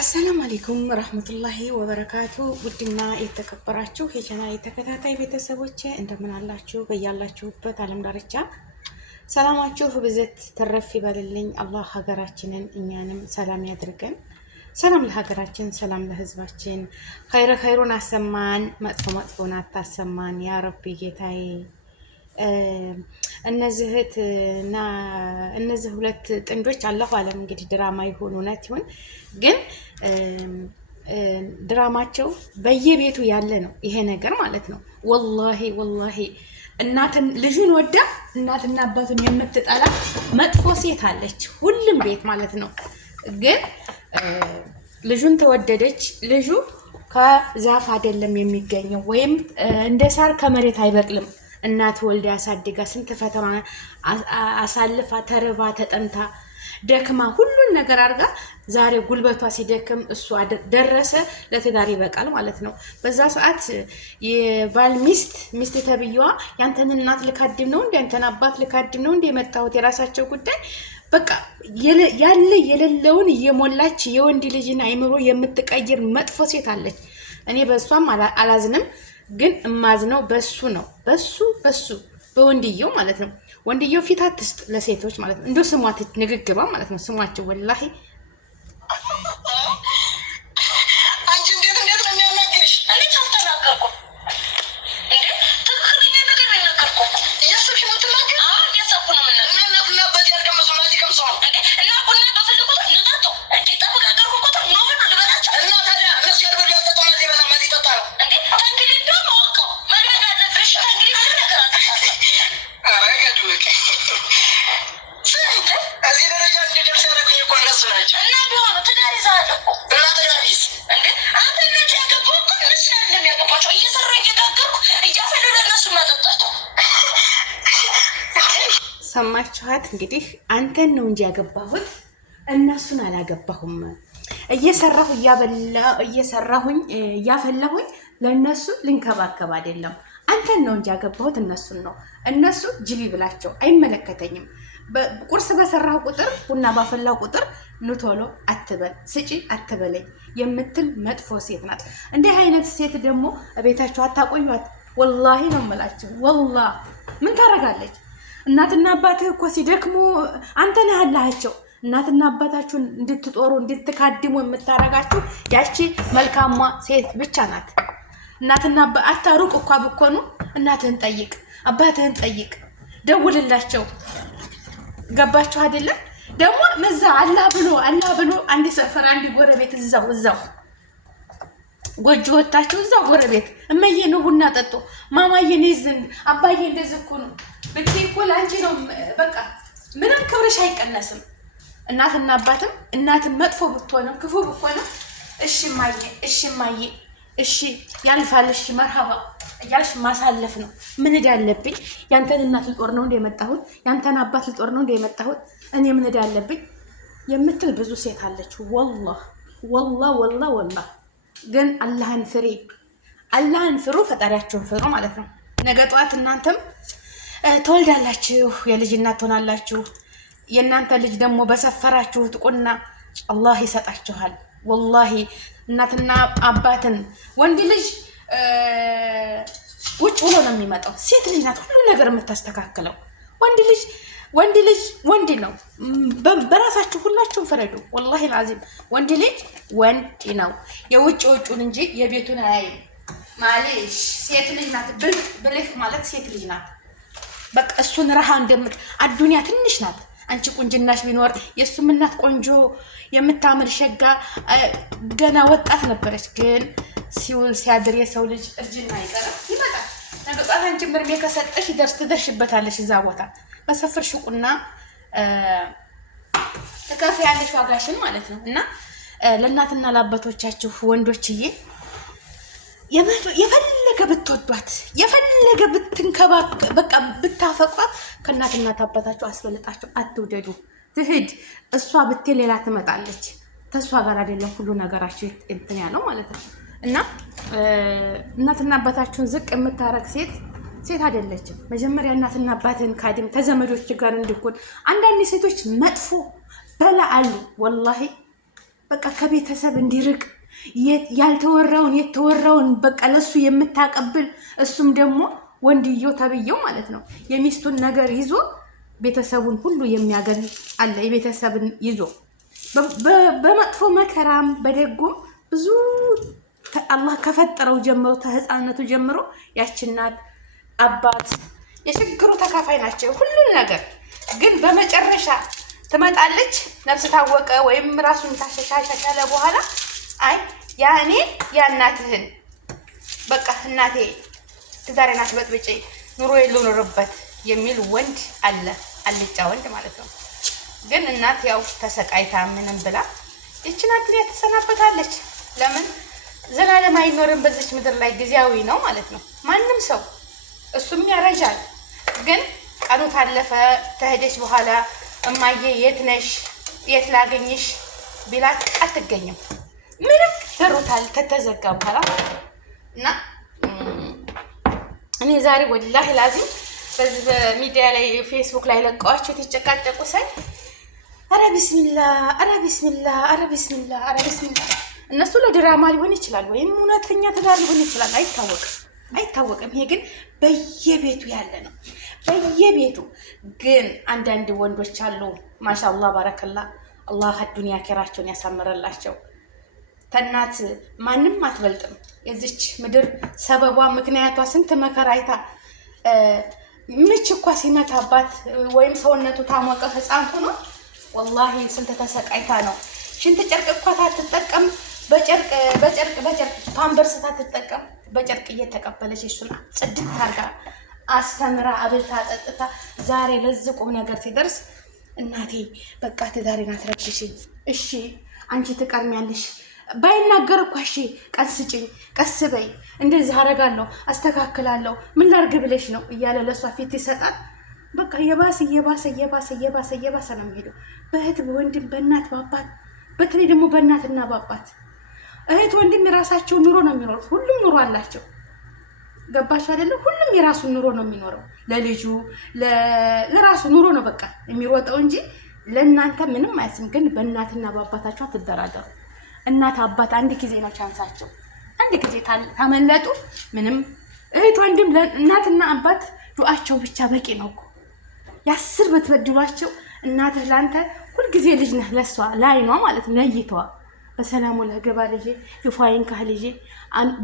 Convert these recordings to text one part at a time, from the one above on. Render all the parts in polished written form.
አሰላሙ አለይኩም ረህመቱላሂ ወበረካቱ። ውድና የተከበራችሁ የቻናሌ ተከታታይ ቤተሰቦች እንደምን አላችሁ? በያላችሁበት ዓለም ዳርቻ ሰላማችሁ ብዝት ተረፍ ይበልልኝ። አላህ ሀገራችንን እኛንም ሰላም ያድርገን። ሰላም ለሀገራችን፣ ሰላም ለህዝባችን፣ ኸይሩን አሰማን፣ መጥፎን አታሰማን ያ ረቢ ጌታዬ። እነዚህ ሁለት ጥንዶች አላሁ አለም እንግዲህ ድራማ ይሁን እውነት ይሁን ግን ድራማቸው በየቤቱ ያለ ነው ይሄ ነገር ማለት ነው። ወላሂ ልጁን ወዳ እናትና አባቱን የምትጠላ መጥፎ ሴት አለች ሁሉም ቤት ማለት ነው። ግን ልጁን ተወደደች። ልጁ ከዛፍ አይደለም የሚገኘው ወይም እንደ ሳር ከመሬት አይበቅልም። እናት ወልዳ ያሳድጋ ስንት ፈተና አሳልፋ ተርባ ተጠምታ ደክማ ሁሉን ነገር አድርጋ ዛሬ ጉልበቷ ሲደክም እሱ ደረሰ ለትዳር ይበቃል ማለት ነው። በዛ ሰዓት የባል ሚስት ተብዬዋ ያንተን እናት ልካድም ነው እንዴ ያንተን አባት ልካድም ነው እንዴ የመጣሁት የራሳቸው ጉዳይ በቃ ያለ የሌለውን እየሞላች የወንድ ልጅን አይምሮ የምትቀይር መጥፎ ሴት አለች። እኔ በሷም አላዝንም ግን እማዝነው በሱ ነው። በሱ በወንድየው ማለት ነው። ወንድየው ፊት አትስጥ ለሴቶች ማለት ነው። እንደው ስሟት ንግግሯ ማለት ነው። ስሟቸው ወላሂ አንቺ እንዴት ነው የሚያናግርሽ? እንዴት አስተናገርኩ እንዴ? ትክክለኛ ነገር ነው የነገርኩ። እያሰብሽ ነው ትናገር? አዎ እያሰብኩ ነው። እና ቡና በዚህ አርቀመሱ ማለት ይቀምሰዋል እና ቡና በፈልጉት ንጣጣው እንዴ ተበጋገርኩ ቁጥር ነው ምን ልበላቸው እና ታዲያ እነሱ ያልበሉ ያጠጣማት ይበላ ማለት ይጠጣ ነው እንዴ? እንግዲህ ደግሞ አውቀው መልበድ አለብሽ። እንግዲህ ምን ነገር አታውቃለህ? እዚህ ደረጃ እንድደርስ ያደረጉኝ እኮ እነሱ ናቸው። እና ቢሆኑ ትዳር ይዘሃል እኮ እና ትዳሪስ እንዴ አንተ ነጭ ያገባው እኮ እነሱ ያለ የሚያገባቸው እየሰራ እየጋገርኩ እያፈለለ እነሱ ማጠጣቸው። ሰማችኋት እንግዲህ አንተን ነው እንጂ ያገባሁት እነሱን አላገባሁም። እየሰራሁኝ እያፈላሁኝ ለእነሱ ልንከባከብ አይደለም። አንተን ነው እንጂ ያገባሁት እነሱን ነው። እነሱ ጅቢ ብላቸው አይመለከተኝም። ቁርስ በሰራሁ ቁጥር ቡና ባፈላሁ ቁጥር ኑቶሎ አትበል ስጪ አትበለኝ የምትል መጥፎ ሴት ናት። እንዲህ አይነት ሴት ደግሞ ቤታችሁ አታቆዩት። ወላሂ ነው የምላችሁ። ወላሂ ምን ታረጋለች? እናትና አባትህ እኮ ሲደክሙ አንተ ነህ ያላቸው። እናትና አባታችሁን እንድትጦሩ እንድትካድሙ የምታረጋችሁ ያቺ መልካሟ ሴት ብቻ ናት። እናትና አታሩቅ እኮ ብኮኑ እናትህን ጠይቅ፣ አባትህን ጠይቅ፣ ደውልላቸው። ገባችሁ አይደለም? ደግሞ መዛ አላህ ብሎ አንድ ሰፈር አንድ ጎረቤት እዛው ጎጆ ወጣችሁ እዛው ጎረቤት እመዬ ነው ቡና ጠጡ፣ ማማዬ ነው ዘንድ አባዬ እንደዚህ እኮ ነው ብትይ እኮ ላንቺ ነው በቃ ምንም ክብርሽ አይቀነስም። እናትና አባትም እናትን መጥፎ ብትሆንም ክፉ ብትሆንም እሺ ማዬ እሺ ያልፋል እሺ መርሃባ እያልሽ ማሳለፍ ነው። ምን እዳለብኝ? ያንተን እናት ልጦር ነው እንደ የመጣሁት፣ ያንተን አባት ልጦር ነው እንደ የመጣሁት፣ እኔ ምን እዳለብኝ የምትል ብዙ ሴት አለች። ወላሂ ግን አላህን ፍሩ፣ ፈጣሪያችሁን ፍሩ ማለት ነው። ነገ ጠዋት እናንተም ትወልዳላችሁ፣ የልጅ እናት ትሆናላችሁ። የእናንተ ልጅ ደግሞ በሰፈራችሁት ቁና አላህ ይሰጣችኋል። ወላሂ እናትና አባትን ወንድ ልጅ ውጭ ብሎ ነው የሚመጣው። ሴት ልጅ ናት ሁሉ ነገር የምታስተካክለው። ወንድ ልጅ ወንድ ነው። በራሳችሁ ሁላችሁም ፍረዱ። ወላሂ አልዓዚም ወንድ ልጅ ወንድ ነው። የውጭውን እንጂ የቤቱን አያይም። ማለሽ ሴት ልጅ ናት። ብልህ ማለት ሴት ልጅ ናት። በቃ እሱን ረሃ አዱንያ ትንሽ ናት። አንቺ ቁንጅናሽ ቢኖር የእሱም እናት ቆንጆ የምታምር ሸጋ ገና ወጣት ነበረች። ግን ሲውል ሲያድር የሰው ልጅ እርጅና ይመጣል። ነገ ጧት አንቺ ምርሜ ከሰጠሽ ትደርሽበታለሽ። እዛ ቦታ በሰፍርሽ ቁና ትከፍያለሽ ዋጋሽን ማለት ነው። እና ለእናትና ለአባቶቻችሁ ወንዶችዬ የፈለገ ብትወዷት የፈለገ በቃ ብታፈቋት ከእናትና አባታችሁ አስበልጣችሁ አትውደዱ። ትሂድ እሷ ብትል ሌላ ትመጣለች። ተሷ ጋር አይደለም ሁሉ ነገራችሁ እንትን ያለው ማለት ነው። እና እናትና አባታችሁን ዝቅ የምታረግ ሴት አይደለችም። መጀመሪያ እናትና አባትን ካድም ተዘመዶች ጋር እንድኩን። አንዳንድ ሴቶች መጥፎ በላ አሉ ወላሂ በቃ ከቤተሰብ እንዲርቅ ያልተወራውን የተወራውን በቃ ለሱ የምታቀብል እሱም ደግሞ ወንድየው ተብየው ማለት ነው የሚስቱን ነገር ይዞ ቤተሰቡን ሁሉ የሚያገል አለ። የቤተሰብን ይዞ በመጥፎ መከራም በደጉም ብዙ አላህ ከፈጠረው ጀምሮ ከህፃንነቱ ጀምሮ ያችናት አባት የችግሩ ተካፋይ ናቸው ሁሉን ነገር። ግን በመጨረሻ ትመጣለች ነፍስ ታወቀ ወይም ራሱን ታሸሻሻለ በኋላ አይ ያኔ ያናትህን በቃ እናቴ ትዳሬን አትበጥብጪ ኑሮ ልኖርበት የሚል ወንድ አለ፣ አልጫ ወንድ ማለት ነው። ግን እናት ያው ተሰቃይታ ምንም ብላ ይችናት ተሰናበታለች። ለምን ዘላለም አይኖርም በዚች ምድር ላይ ጊዜያዊ ነው ማለት ነው ማንም ሰው። እሱም ያረጃል። ግን ቀኑ ታለፈ ተሄደች በኋላ እማዬ የት ነሽ የት ላገኝሽ ቢላት አትገኝም። ምንም በሩታል ከተዘጋ በኋላ እና እኔ ዛሬ ወላሂ ላዚም በዚህ በሚዲያ ላይ ፌስቡክ ላይ ለቀዋቸው የተጨቃጨቁ ሳይ አረ ቢስሚላ አረ ቢስሚላ አረ ቢስሚላ አረ ቢስሚላ። እነሱ ለድራማ ሊሆን ይችላል ወይም እውነተኛ ትዳር ሊሆን ይችላል፣ አይታወቅም። ይሄ ግን በየቤቱ ያለ ነው፣ በየቤቱ ግን አንዳንድ ወንዶች አሉ ማሻአላህ ባረከላ አላህ ዱንያ አኺራቸውን ያሳምረላቸው። ተናት ማንም አትበልጥም። የዚች ምድር ሰበቧ ምክንያቷ ስንት መከራ አይታ ምች እንኳ ሲመታባት ወይም ሰውነቱ ታሞቀ ህፃን ሆኖ ወላሂ ስንት ተሰቃይታ ነው። ሽንት ጨርቅ እንኳ ታትጠቀም በጨርቅ ፓምፐርስ ታትጠቀም በጨርቅ እየተቀበለች እሱን ጽድት አድርጋ አስተምራ አብልታ ጠጥታ ዛሬ ለዚህ ቁም ነገር ሲደርስ እናቴ በቃ ትዳሬን አትረብሽኝ፣ እሺ አንቺ ትቀርሚያለሽ ባይናገር እኮ እሺ ቀስ ስጭኝ ቀስ በይ እንደዚህ አደርጋለሁ አስተካክላለሁ ምን ላድርግ ብለሽ ነው እያለ ለሷ ፊት ይሰጣል። በቃ እየባሰ ነው የሚሄደው። በእህት በወንድም በእናት በአባት በተለይ ደግሞ በእናትና በአባት እህት ወንድም የራሳቸው ኑሮ ነው የሚኖሩት። ሁሉም ኑሮ አላቸው። ገባችሁ አይደለ? ሁሉም የራሱን ኑሮ ነው የሚኖረው። ለልጁ ለራሱ ኑሮ ነው በቃ የሚሮጠው እንጂ ለእናንተ ምንም አያስም። ግን በእናትና በአባታቸው አትደራደሩ። እናት አባት አንድ ጊዜ ነው ቻንሳቸው። አንድ ጊዜ ታመለጡ ምንም። እህት ወንድም ለእናትና አባት ዱዓቸው ብቻ በቂ ነው እኮ። ያስር በትበድሏቸው እናትህ ላንተ ሁልጊዜ ልጅ ነህ ለሷ ላይ ነው ማለት ነው። ለይተዋ በሰላሙ ለገባ ልጄ ይፋይን ካህ ልጄ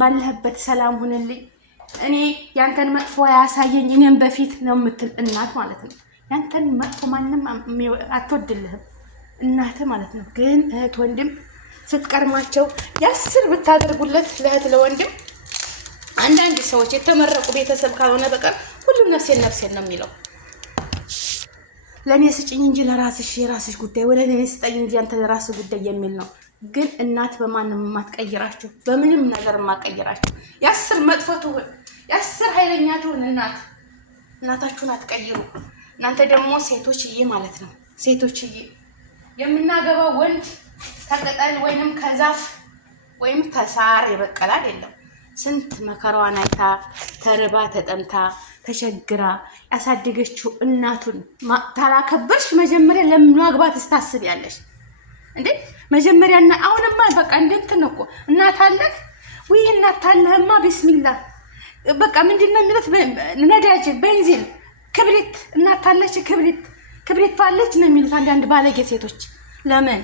ባለህበት ሰላም ሁንልኝ፣ እኔ ያንተን መጥፎ ያሳየኝ እኔም በፊት ነው የምትል እናት ማለት ነው። ያንተን መጥፎ ማንም አትወድልህም እናት ማለት ነው። ግን እህት ወንድም ስትቀርማቸው ያስር ብታደርጉለት ለእህት ለወንድም አንዳንድ ሰዎች የተመረቁ ቤተሰብ ካልሆነ በቀር ሁሉም ነፍሴን ነው የሚለው። ለእኔ ስጭኝ እንጂ ለራስሽ የራስሽ ጉዳይ፣ ወደ እኔ ስጠኝ እንጂ አንተ ለራስህ ጉዳይ የሚል ነው። ግን እናት በማንም የማትቀይራችሁ በምንም ነገር የማትቀይራችሁ ያስር መጥፎ ትሁን ያስር ኃይለኛ ትሁን እናታችሁን አትቀይሩ። እናንተ ደግሞ ሴቶችዬ ማለት ነው ሴቶችዬ የምናገባው ወንድ ከቅጠል ወይንም ከዛፍ ወይም ተሳር የበቀለ አይደለም። ስንት መከራዋን አይታ ተርባ ተጠምታ ተቸግራ ያሳደገችው እናቱን ታላከበርሽ መጀመሪያ ለምን ማግባት ታስቢያለሽ እንዴ? መጀመሪያና አሁንማ በቃ እንደንትን እኮ እናት አለህ ወይ እናት አለህማ ቢስሚላህ በቃ ምንድነው የሚሉት ነዳጅ ቤንዚን ክብሪት እናት አለች ክብሪት ባለች ነው የሚሉት አንዳንድ ባለጌ ሴቶች። ለምን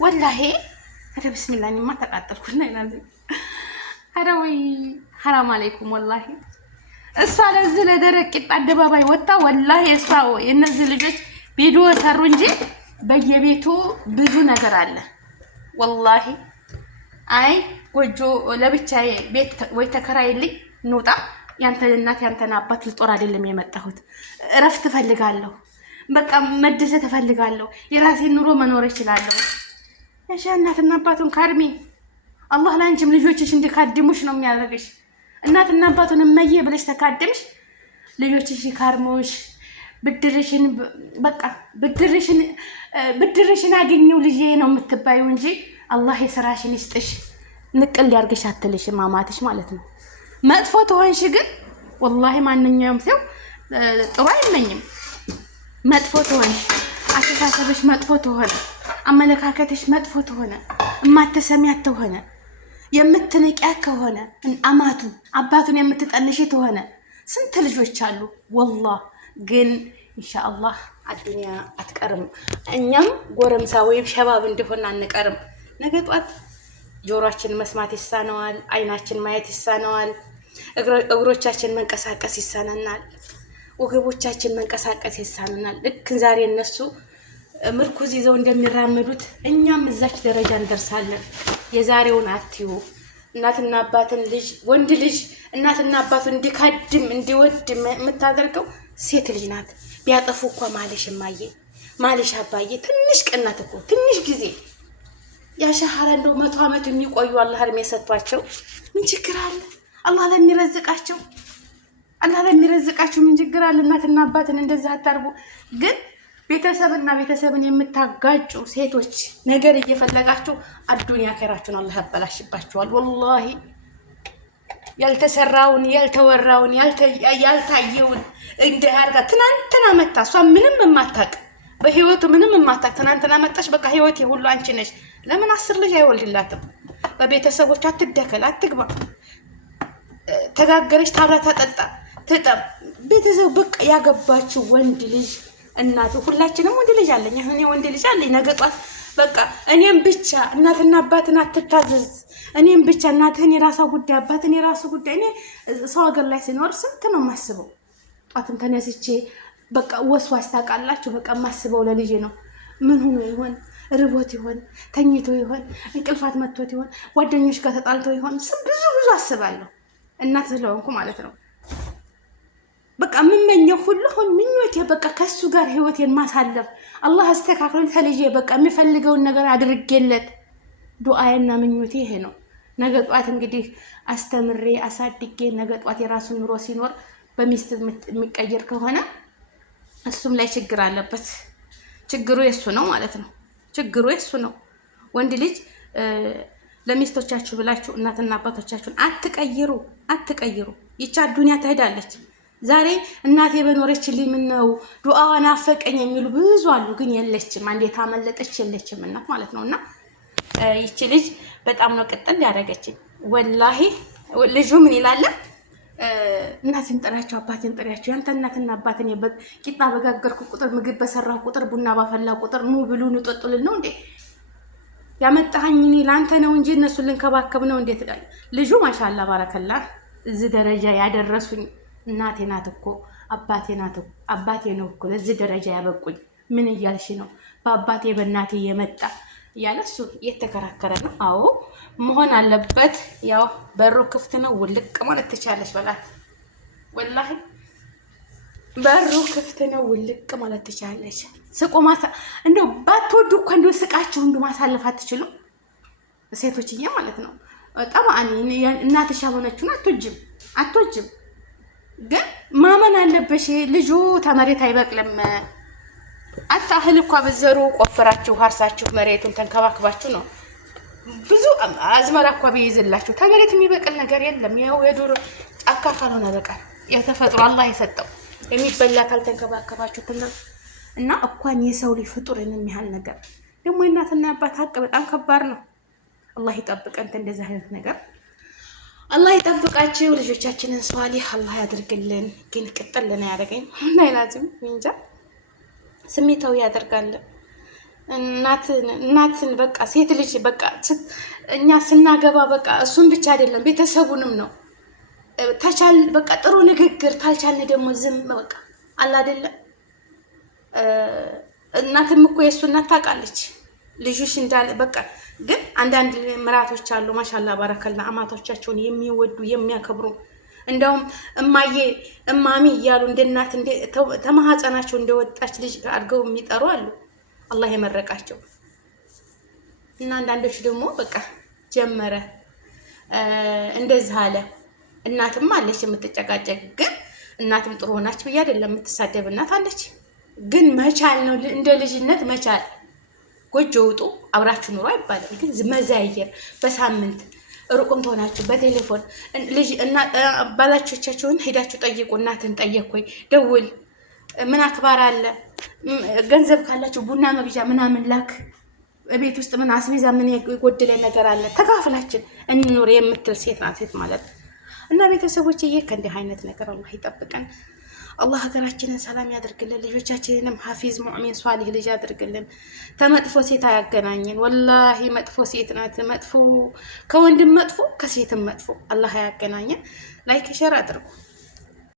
ወላሂ አረ ቢስሚላህ እኔማ ተቃጠልኩና ይላል። አረ ወይ ሐራም አለይኩም ወላሂ። እሷ ለዚህ ለደረቅ ቂጣ አደባባይ ወጣ ወላሂ እሷ የነዚህ ልጆች ቪዲዮ ሰሩ እንጂ በየቤቱ ብዙ ነገር አለ ወላሂ። አይ ጎጆ ለብቻዬ ቤት ወይ ተከራይልኝ እንውጣ፣ ያንተን እናት ያንተን አባት ልጦር አይደለም የመጣሁት። እረፍት እፈልጋለሁ፣ በቃ መደሰት እፈልጋለሁ፣ የራሴን ኑሮ መኖር እችላለሁ። እሺ እናትና አባቱን ካድሚ፣ አላህ ላንቺም ልጆችሽ እንዲካድሙሽ ነው የሚያደርግሽ። እናትና አባቱን እመዬ ብለሽ ተካድምሽ ልጆችሽ ይካድሙሽ። ብድርሽን በቃ ብድርሽን አገኘው ልጄ ነው የምትባዩ እንጂ አላህ የስራሽን ይስጥሽ ንቅል ያርግሽ አትልሽም አማትሽ ማለት ነው። መጥፎ ተሆንሽ ግን ወላሂ ማንኛውም ሰው ጥሩ አይመኝም። መጥፎ ተሆንሽ፣ አስተሳሰብሽ መጥፎ ተሆነ፣ አመለካከትሽ መጥፎ ተሆነ እማተሰሚያት ተሆነ የምትንቂያት ከሆነ አማቱ አባቱን የምትጠልሽ ተሆነ ስንት ልጆች አሉ። ወላሂ ግን ኢንሻአላህ አዱንያ አትቀርም። እኛም ጎረምሳ ወይም ሸባብ እንደሆነ አንቀርም። ነገ ጧት ጆሮአችን መስማት ይሳነዋል፣ አይናችን ማየት ይሳነዋል፣ እግሮቻችን መንቀሳቀስ ይሳነናል፣ ወገቦቻችን መንቀሳቀስ ይሳነናል። ልክ ዛሬ እነሱ ምርኩዝ ይዘው እንደሚራመዱት እኛም እዛች ደረጃ እንደርሳለን። የዛሬውን አትዩ። እናትና አባትን ልጅ ወንድ ልጅ እናትና አባቱን እንዲካድም እንዲወድ የምታደርገው ሴት ልጅ ናት። ቢያጠፉ እኮ ማለሽ እማዬ ማለሽ አባዬ ትንሽ ቀናት እኮ ትንሽ ጊዜ ያሻሃራ እንደው 100 ዓመት የሚቆዩ አላህ እድሜ ሰጥቷቸው ምን ችግር አለ? አላህ ለሚረዝቃቸው ምን ችግር አለ? እናትና አባትን እንደዛ አታርጉ። ግን ቤተሰብና ቤተሰብን የምታጋጩ ሴቶች ነገር እየፈለጋችሁ አዱንያ አኺራችሁን አላህ ያበላሽባችኋል። ወላሂ ያልተሰራውን ያልተወራውን ያልታየውን እንደ አርጋ ትናንትና መጣ። እሷ ምንም የማታውቅ በህይወቱ ምንም የማታውቅ ትናንትና መጣሽ። በቃ ህይወት ሁሉ አንቺ ነሽ። ለምን 10 ልጅ አይወልድላትም? በቤተሰቦች አትደከል፣ አትግባ። ተጋገረች፣ ታብላ፣ ታጠጣ፣ ትጠብ። ቤተሰብ በቃ ያገባችው ወንድ ልጅ እናቱ ሁላችንም ወንድ ልጅ አለኝ። እኔ ወንድ ልጅ አለኝ። ነገ ጧት በቃ እኔም ብቻ እናትና አባትን አትታዘዝ። እኔም ብቻ እናትህን የራሷ ጉዳይ አባትን የራሱ ጉዳይ። እኔ ሰው ሀገር ላይ ሲኖር ስንት ነው የማስበው። ጧትም ተነስቼ በቃ ወስዋስ ታውቃላችሁ። በቃ የማስበው ለልጄ ነው። ምን ሆኖ ይሆን? ርቦት ይሆን? ተኝቶ ይሆን? እንቅልፋት መጥቶት ይሆን? ጓደኞች ጋር ተጣልቶ ይሆን? ብዙ አስባለሁ። እናት ስለሆንኩ ማለት ነው። በቃ የምመኘው ሁሉ አሁን ምኞቴ በቃ ከሱ ጋር ህይወቴን ማሳለፍ አላህ አስተካክሎኝ ተልጄ በቃ የሚፈልገውን ነገር አድርጌለት ዱአዬና ምኞቴ ይሄ ነው። ነገ ጧት እንግዲህ አስተምሬ አሳድጌ ነገ ጧት የራሱን ኑሮ ሲኖር በሚስት የሚቀየር ከሆነ እሱም ላይ ችግር አለበት። ችግሩ የሱ ነው ማለት ነው። ችግሩ የሱ ነው። ወንድ ልጅ ለሚስቶቻችሁ ብላችሁ እናትና አባቶቻችሁን አትቀይሩ። ይቻ ዱንያ ትሄዳለች። ዛሬ እናቴ በኖረችልኝ ምን ነው ዱአዋን አፈቀኝ የሚሉ ብዙ አሉ። ግን የለችም። አንዴ ታመለጠች የለችም እናት ማለት ነውና ይቺ ልጅ በጣም ነው ቅጥል ያደረገችኝ። ወላሂ ልጁ ምን ይላል? እናትን ጥሪያቸው አባትን ጥሪያቸው። ያንተ እናትና አባትን ቂጣ በጋገርኩ ቁጥር ምግብ በሰራሁ ቁጥር ቡና ባፈላ ቁጥር ኑ ብሉ ኑ ጠጡልን ነው እንዴ ያመጣኸኝ? እኔ ለአንተ ነው እንጂ እነሱን ልንከባከብ ነው እንዴ? ልጁ ማሻአላ ባረከላ እዚህ ደረጃ ያደረሱኝ እናቴ ናት እኮ አባቴ ነው እኮ ለዚህ ደረጃ ያበቁኝ። ምን እያልሽ ነው? በአባቴ በእናቴ የመጣ እያለ እሱ እየተከራከረ ነው። አዎ መሆን አለበት። ያው በሩ ክፍት ነው፣ ውልቅ ማለት ትቻለሽ በላት። ወላሂ በሩ ክፍት ነው፣ ውልቅ ማለት ትቻለሽ። ስቆ እንደው ባትወዱ እኮ እንደው ስቃችሁ እንደው ማሳለፍ አትችሉም ሴቶችዬ ማለት ነው። በጣም እናትሽ ያልሆነችውን አትወጅም። ግን ማመን አለበሽ። ልጁ ተመሬት አይበቅልም። አታህል እኮ በዘሩ ቆፍራችሁ አርሳችሁ መሬቱን ተንከባክባችሁ ነው ብዙ አዝመራ እኮ ቢይዝላችሁ ተመሬት የሚበቅል ነገር የለም። ያው የዱር ጫካ ካልሆነ በቀር የተፈጥሮ አላህ የሰጠው የሚበላ ካልተንከባከባችሁትና እና እንኳን የሰው ልጅ ፍጡርን የሚያህል ነገር ደግሞ እናትና አባት ሀቅ በጣም ከባድ ነው። አላህ ይጠብቀን እንደዚህ አይነት ነገር። አላህ ይጠብቃችሁ። ልጆቻችንን ሷሊህ አላህ ያድርግልን። ግን ቅጥል ነው ያደረገኝ እና ይላዝም እንጃ ስሜታዊ ያደርጋል። እናትን በቃ ሴት ልጅ በቃ እኛ ስናገባ በቃ እሱን ብቻ አይደለም ቤተሰቡንም ነው ታቻል በቃ ጥሩ ንግግር ታልቻልን ደግሞ ዝም በቃ አላ አይደለም። እናትም እኮ የሱ እናት ታውቃለች ልጅሽ እንዳለ በቃ። ግን አንዳንድ ምራቶች አሉ ማሻአላ ባረከላ አማቶቻቸውን የሚወዱ የሚያከብሩ እንደውም እማሚ እያሉ እንደ እናት ተማህፀናቸው እንደወጣች ልጅ አድርገው የሚጠሩ አሉ። አላህ የመረቃቸው እና አንዳንዶች ደግሞ በቃ ጀመረ እንደዚህ አለ። እናትም አለች የምትጨቃጨቅ። ግን እናትም ጥሩ ሆናች ብዬ አይደለም የምትሳደብ እናት አለች። ግን መቻል ነው እንደ ልጅነት መቻል። ጎጆ ውጡ አብራችሁ ኑሮ አይባልም። ግን መዛየር በሳምንት ሩቁም ተሆናችሁ በቴሌፎን ልጅ እና ባላቾቻችሁን ሄዳችሁ ጠይቁ። እናትን ጠየቅኩኝ ደውል ምን አክባር አለ ገንዘብ ካላችሁ ቡና መግዣ ምናምን ላክ ቤት ውስጥ ምን አስቤዛ ምን የጎደለ ነገር አለ ተካፍላችን እንኑር የምትል ሴት ናት ሴት ማለት። እና ቤተሰቦችዬ ከእንዲህ አይነት ነገር አላህ ይጠብቀን። አላህ ሀገራችንን ሰላም ያደርግልን። ልጆቻችንንም ሐፊዝ ሙእሚን ሷሊህ ልጅ ያደርግልን። ተመጥፎ ሴት አያገናኝን። ወላሂ መጥፎ ሴት ናት። መጥፎ ከወንድም መጥፎ ከሴትም መጥፎ አላህ አያገናኘን። ላይክ ሸር አድርጉ።